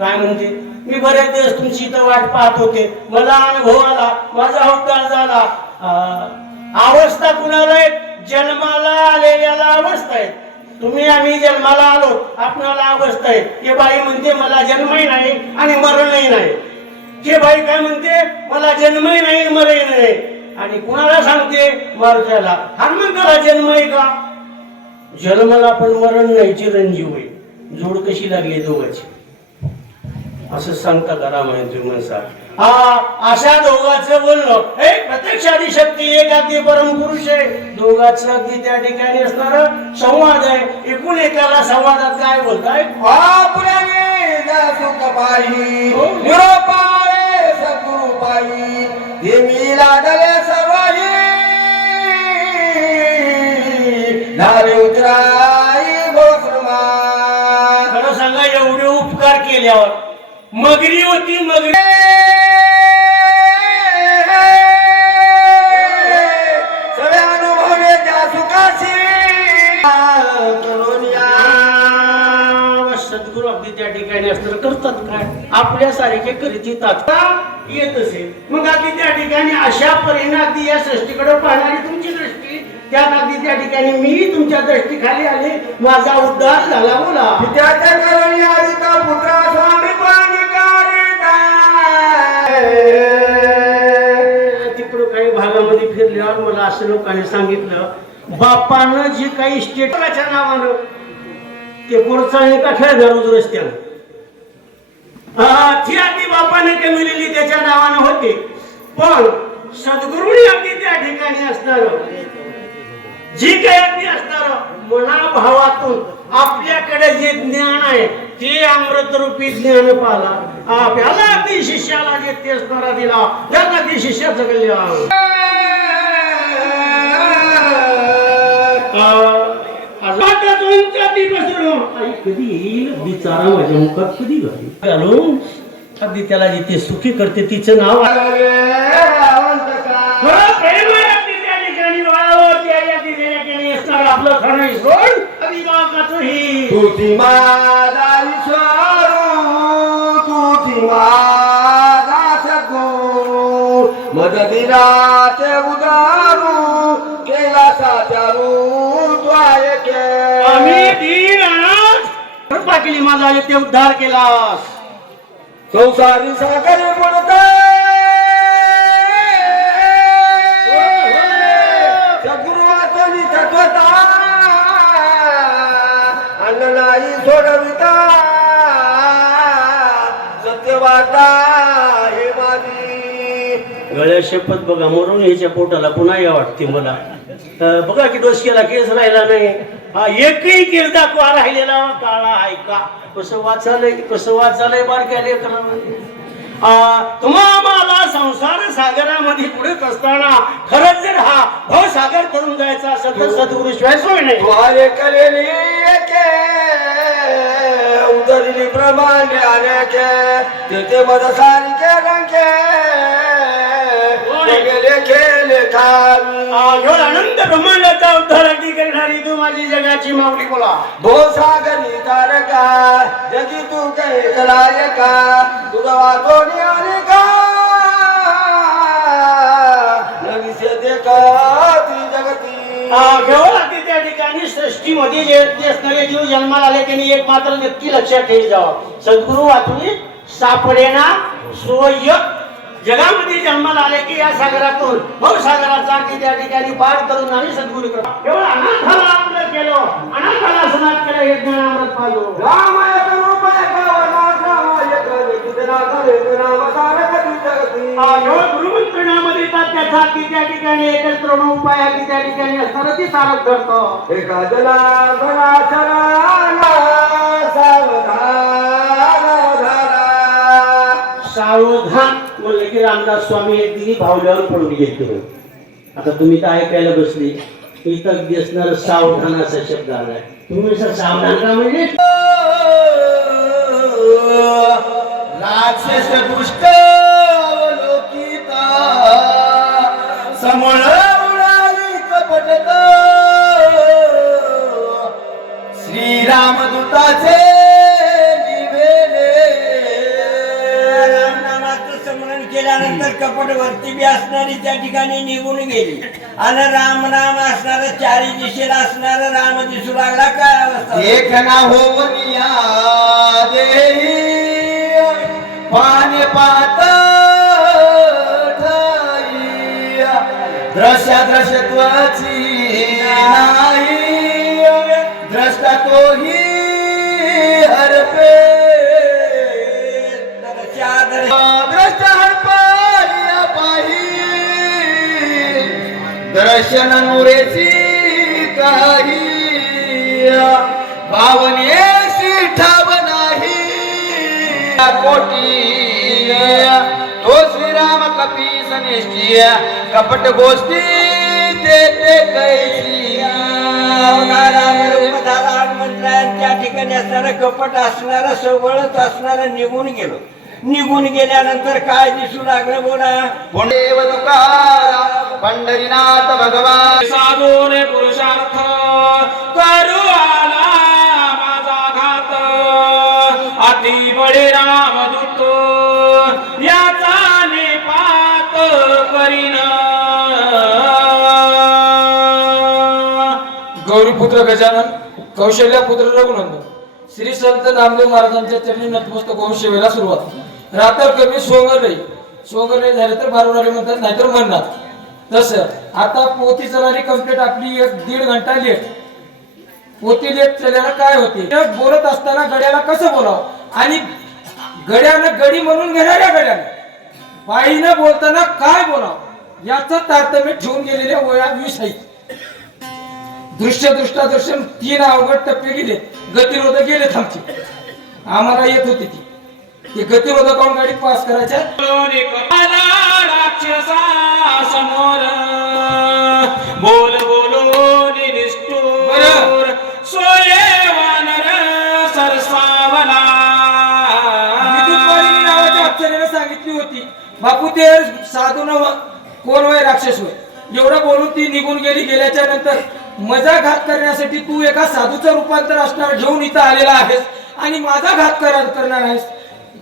काय म्हणते, मी बरेच दिवस तुमची इथं वाट पाहत होते, मला अनुभव आला, माझा होकार झाला. अवस्था कुणाला आहेत? जन्माला आलेल्याला अवस्था आहेत. तुम्ही आम्ही जन्माला आलो, आपणाला अवस्था आहे. हे बाई म्हणते मला जन्मही नाही आणि मरणही नाही. हे बाई काय म्हणते, मला जन्मही नाही मरणही नाही. आणि कुणाला सांगते? मरत्याला. हनुमंताला जन्म आहे का? जन्माला पण मरण नाही, चिरंजीव आहे. जोड कशी लागली दोघांची असं सांगता का रामायण माणसा. अशा दोघांचं बोलणं एक प्रत्यक्ष आदिशक्ती, एक अगदी परम पुरुष आहे. दोघांचं अगदी त्या ठिकाणी असणारा संवाद आहे. एकूण एकाला संवादात काय बोलताय? खरं सांगा, एवढे उपकार केल्यावर मगरी होती, मगरी सगळ्या अनुभवण्याच्या सुखाशी सद्गुरू अगदी त्या ठिकाणी असतात. करतात काय? आपल्यासारखे करीत येत असेल. मग अगदी त्या ठिकाणी अशा परीने अगदी या सृष्टीकडे पाहणारी तुमची दृष्टी, त्यात अगदी त्या ठिकाणी मी तुमच्या दृष्टीखाली आले, माझा उद्धार झाला. बोला. त्याच्या करुणी आदिता पुत्रा स्वामी तिकडं काही भागामध्ये फिरल्यावर मला असं लोकांनी सांगितलं, बापानं जे काही स्टेटच्या नावानं ते कोणचाही का खेळणार रोज रस्त्यानं ती अगदी बापाने कमिलेली त्याच्या नावानं होते. पण सद्गुरूंनी अगदी त्या ठिकाणी असणार जी काही अगदी असणार मनाभावातून आपल्याकडे जे ज्ञान आहे ते अमृतरूपी ज्ञान पाला आपल्याला अगदी शिष्याला जे ते असणारा दिला, त्यात अगदी शिष्याचं कल्याण. कधी येईल बिचारा माझ्या मुखात, कधी घालून अगदी त्याला जिथे सुखी करते तिचं नाव आपलं खरं ईश्वर तुझी माझा ईश्वर तुझी माझा सद्गुरू मदतीला ते उदारू केला साचारू द्वाय के आम्ही दीन कृपा केली, माझा ते उद्धार केलास. संसारी सागर बोलत सद्गुरुवाचनी तत्वता अन्न नाही सोडविता सत्यवार्ता हे माझी. गळ्या शपथ बघा, मरून ह्याच्या पोटाला पुन्हा या वाटते मला. बघा की डोसक्याला केस राहिला नाही, एकही केस दाखवा राहिलेला काळा आहे का? कसं वाचालय बारक्या लेकराला. तुम्हा मला संसार सागरामध्ये पुढे असताना खरंच जर हा भवसागर करून जायचा असेल तर सद्गुरू शिवाय सोय नाही. तुम्हारे कलेली के उतरली प्रमाण आने के तेथे मद सारखे रंगे खेळ खावी आनंद ब्रह्मांडाचा उद्धार अगदी करणारी तू माझी जगाची माऊली. बोला. भोसागरी तारका जगी तू काही कलाय का तुझा वाचोनी आली का नवीसे देखा ती जगती. केवळ अगदी त्या ठिकाणी सृष्टीमध्ये जे असणारे जीव जन्माला आले त्यांनी एक मात्र नक्की लक्षात ठेवी जावं, सद्गुरू वाचून सापडेना सोय. जगामध्ये जन्माला आले की या सागरातून भवसागराचा अगदी त्या ठिकाणी पार करून आणि सद्गुरू करा. केवळ अनाथाला आपलं केलं, अनाथाला स्नान केलं हे ज्ञानामृत पाहिलो. गुरुमंत्र नाम देतात त्याचा अगदी त्या ठिकाणी एकच ऋण उपाय अगदी त्या ठिकाणी असणारं ते तारक धरतं. एका जनार्दना सावधान म्हणलं की रामदास स्वामी एक दिली भावल्यावर पडून घेतो. आता तुम्ही तर ऐकायला बसले, इथं अगदी असणार सावधान असा शब्द आलाय. तुम्ही सावधान का म्हणजे राक्षस दुष्ट अवलोकिता समोर उडाली कपटता श्रीरामदूताचे निवेले गेल्यानंतर कपट वरती बी असणारी त्या ठिकाणी निघून गेली आणि राम राम असणार चारी दिशेला असणार राम दिसू लागला. काय अवस्था एक ना होवनिया देही पाने पात ठाई दृश्या दृश्यत्वाची नाही द्रष्टा तोही हरपे दृष्ट हरपाया पाही दर्शन नुरेची काही भावनेशी ठाव नाही कोटी तो श्रीराम कपीस निष्ठिय कपट गोष्टी देते कैसी त्या ठिकाणी असणारं कपट असणारं सवळच असणारं निघून गेलो. निघून गेल्यानंतर काय दिसू लागलं बोला. पुंडेव तुकारा पंढरीनाथ भगवान साधूने पुरुषार्थ करू आला माझा घात अति बळे रामदूत याचा निपात करीन. गौरीपुत्र गजानन कौशल्यापुत्र रघुनंदन श्री संत नामदेव महाराजांच्या चरणी नतमस्तक होऊन सेवेला सुरुवात. रात्र कमी सोंगरले झाले तर बारवारी म्हणतात नाहीतर म्हणणार तसं. आता पोथी चलाली कंप्लीट आपली 1-1.5 घंटा लेट. पोथी लेट चल्याला काय होते बोलत असताना गड्याला कसं बोलावं आणि गड्यानं गडी म्हणून घेणाऱ्या गड्यानं बाईनं बोलताना काय बोलावं याचं तारतम्य ठेवून गेलेल्या वया 20 आहेत. दृश्य 3 अवघड टप्पे गेले. गतिरोधक गेले थांबचे आम्हाला येत होती ती गतिरोधक गाडी पास करायच्या. राक्षसा समोर बोल बोलून निष्ठुर सोये वानर सरसावला. विद्युतवाहिनी नावाच्या अप्सरेने सांगितली होती बापू ते साधू नव कोण वय राक्षस होय एवढं बोलून ती निघून गेली. गेल्याच्या नंतर मजाघात करण्यासाठी तू एका साधूचं रूपांतर असणार घेऊन इथं आलेला आहेस आणि माझा घात करणार आहेस.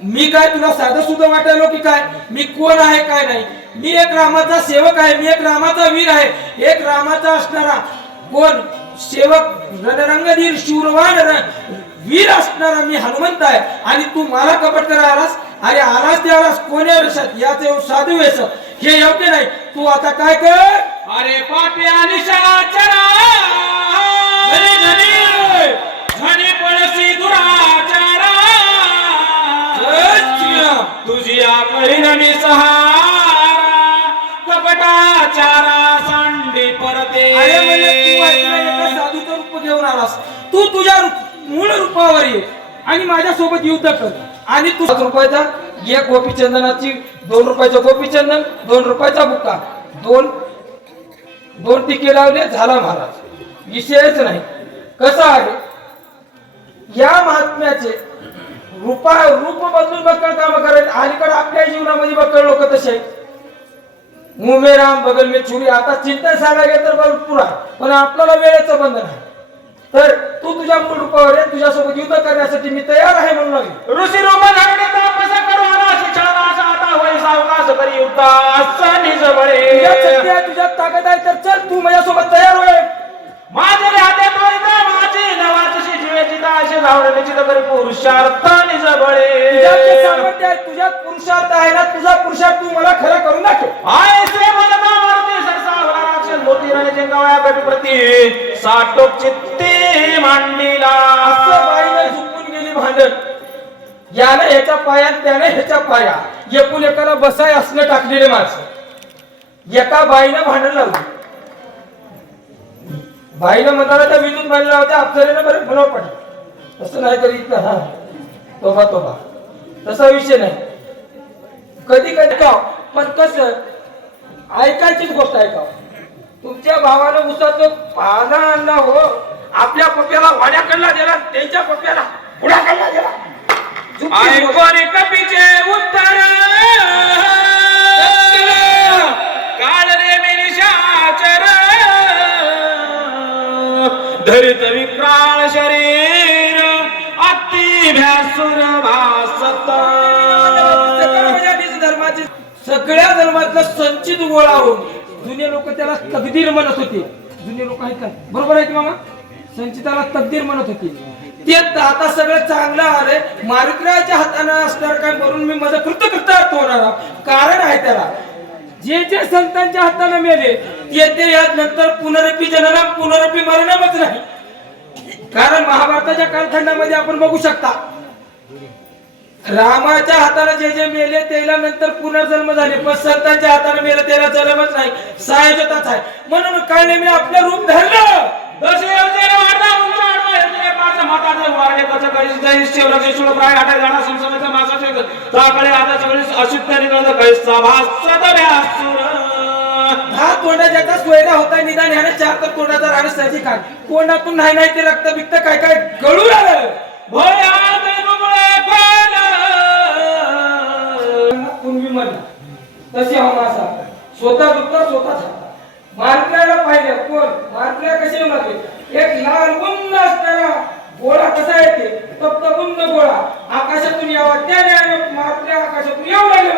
मी काय तुला साधं सुद्धा वाटायलो की काय? मी कोण आहे काय नाही. मी एक रामाचा सेवक आहे. मी एक रामाचा वीर आहे. एक रामाचा असणारा कोण सेवक रणरंगधीर शूरवान वीर असणारा मी हनुमंत आहे आणि तू मला कपट करायला आलास. अरे आलास ते आलास कोण्या रसात याचे साधू वेस हे योग्य नाही. तू आता काय कर. अरे पाप्या निशाचरा धनी पळसी दुराचारा तुझी परिणामी सहारा कपटाचारा सांडी परते. साधूचं रूप घेऊन आलास तू तुझ्या मूळ रूपावर ये आणि माझ्यासोबत युद्ध कर. आणि तू 5 रुपयाचा 1 गोपीचंदनाची 2 रुपयाचा गोपीचंदन 2 रुपयाचा बुक्का 2 टिके लावले झाला महाराज. विषयच नाही. कसं आहे या महात्म्याचे रूप बदलून बक्कळ काम करायचे. अलीकडे आपल्या जीवनामध्ये बक्कळ लोक तसे आहेत. मुंह में राम बगल में छुरी. आता चिंतन सांगायला तर भरपूर आहे पण आपल्याला वेळेचं बंधन आहे. तर तू तुझ्या मूळ रूपावर आहे. तुझ्यासोबत युद्ध करण्यासाठी मी तयार आहे म्हणून लागेल. ऋषी रूप धारण तापस करवाना शिक्षणाचा आता होय सावकाश करी युद्धाचा निज बळे. तुझ्यात शक्ती आहे तुझ्यात ताकद आहे तर चल तू माझ्यासोबत तयार होय. माझे हाते तोरिता माझी नवाची जीवेची दाशी धावण्याची तर पुरुषार्थ निज बळे. तुझ्यात जे सामर्थ्य आहे तुझ्यात पुरुषार्थ आहे ना तुझा पुरुषार्थ तू मला खरा करून दाखव. आय श्री मनता मारुती सरसावला राक्षस मोती राणे जेंगावया गट प्रती साटोक चित्ती मांडीला. असं बाईने झुकून गेली भांडण. याने ह्याच्या पायात त्याने ह्याच्या पाया एकूण एकाला बसाय असलं टाकलेले माणसं. एका बाईनं भांडण लावली. बाईनं म्हणाला त्या विद्युत बाईला होत्या अप्सरेनं बरं म्हणावं पडलं. तसं नाही तरी हा तोबा तसा विषय नाही. कधी का पण कसं ऐकायचीच गोष्ट ऐकाव. तुमच्या भावानं उसाचं पानं आणला हो आपल्या पप्याला वाड्याकडला दिला त्यांच्या पप्याला पुढाकडला दिला. ऐकोनी कपीचे उत्तर काळ रे मी निशाचर धरित विक्राळ शरीर अति भ्यासुर भासत. धर्माची सगळ्या जन्मातला संचित गोळा होऊन जुने लोक त्याला तकदीर म्हणत होते. जुने लोक आहेत का बरोबर आहे की मामा? संचिताला तकदीर म्हणत होते. ते आता सगळं चांगलं आलंय. मारुतीरायाच्या हाताने असणार काय म्हणून मी माझं कृतकृत्यार्थ होणार आहे. कारण आहे त्याला जे जे संतांच्या हाताने मेले ते यात नंतर पुनरपी जननम पुनरपी मरणमच नाही. कारण महाभारताच्या कालखंडामध्ये आपण बघू शकता रामाच्या हाताने जे जे मेले त्याला नंतर पुनर्जन्म झाले, पण संतांच्या हाताने मेले त्याला जन्मच नाही, साहजताच आहे. म्हणून काय नाही मी आपलं रूप धरलं. हा तोंडा ज्याचा सोयरा होता निदान ह्याने 4 तर तोंडाचा राहणं साहजिक आहे. तोंडातून नाही नाही ते रक्त बिक्त काय काय गळू आलं. पूर्वी म्हणला तशी हवा असा स्वतः दुखता स्वतःच मारल्याला पाहिजे. कोण मारल्या कसे येऊ लागले? एक लाल बुंद असणारा गोळा कसा येते? तप्त बुंद गोळा आकाशातून यावा त्याने मारल्या आकाशातून येऊ लागले.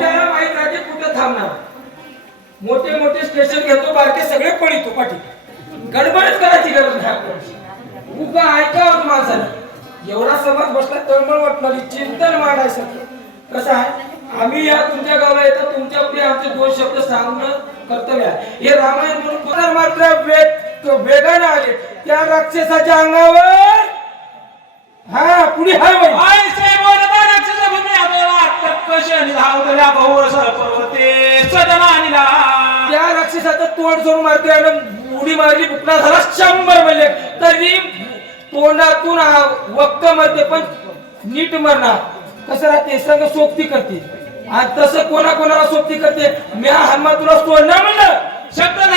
त्याला माहित राहते कुठं थांबणार. मोठे मोठे स्टेशन घेतो बारके सगळे पळीतो पाठी. गडबडच करायची गरज नाही. उगा ऐकावं माणसाने. एवढा समाज बसला तळमळ वाटणारी चिंतन मांडायचं कसं आहे? आम्ही या तुमच्या गावाला येतात तुमच्या पुढे आमचे 2 शब्द सांगणं कर्तव्य आहे. हे रामायण म्हणून मात्र वेगाने आले त्या राक्षसाच्या अंगावर हा पुढे हाय त्या राक्षसाचं तोंड सोडून मारते उडी मारली बुकना झाला 100 म्हणजे तरी तोंडातून वक्क मरते पण नीट मरणार. कसं राहते सगळं सोबती करते आणि तसं कोणाकोणाला सोबती करते. मी हनुमान तुला सोडणार म्हणलं शब्द